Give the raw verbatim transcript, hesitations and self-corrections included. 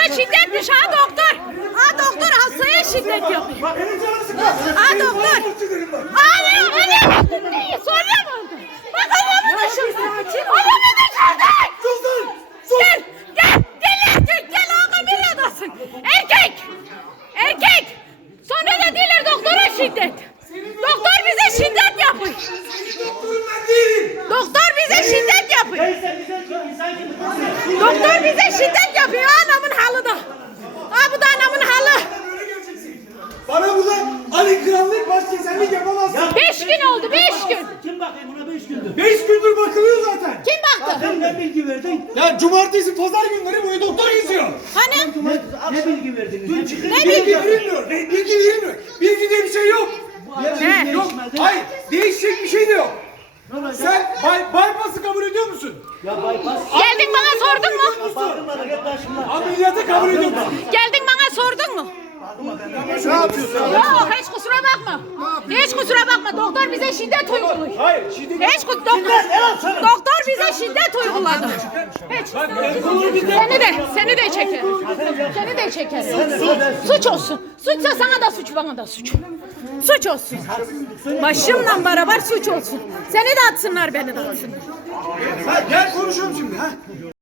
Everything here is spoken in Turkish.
şiddetmiş ha doktor. Ha doktor hastaya şiddet yapıyor. Ha doktor. Ağlıyor. Ölüyor. Neyi soruyor mu? Bak adamı düşürdün. Adamı düşürdün. Sus lan. Sus. Gel. Gel. Gel erkek. Gel ağam bir adasın. Erkek. Erkek. Sonra da diler doktora şiddet. Doktor bize şiddet yapıyor. Doktorum ben değilim. Doktor bize şiddet yapıyor. Doktor bize şiddet yapıyor. Anamın halı da. Ha bu da anamın halı. Böyle geleceksin. Bana burada Ali Krallık başkesenlik yapamazsın. Beş gün oldu. Beş gün. Kim bakayım ona beş gündür? Beş gündür bakılıyor zaten. Kim baktı? Sen ne bilgi verdin? Ya cumartesi pazar günleri buraya doktor geziyor. Hani? Ne, ne bilgi verdiniz? Ne, Ne Bilgi bilgi? verilmiyor. Bilgi verilmiyor. Bilgi diye bir şey yok. He. Yok. Hayır. Değişecek bir şey de yok. Sen bay, bypass'ı kabul ediyor musun? Ya bypass. Geldin bana sordun mu? Bakımları hep başımda. Ameliyatı kabul ediyor musun? Geldin bana sordun mu? Ne yapıyorsun? Yok hiç kusura bakma. Hiç kusura bakma. Doktor bize şiddet uyguluyor. Hayır. Şiddet. Hiç kus doktor, doktor bize şiddet uyguladı. Hiç. Seni de, seni de çeker. Seni de çeker. Suç olsun. Suçsa sana da suç, bana da suç. Suç olsun. Başımla beraber suç olsun. Seni de atsınlar, beni de atsınlar. Ha, gel konuşalım şimdi ha.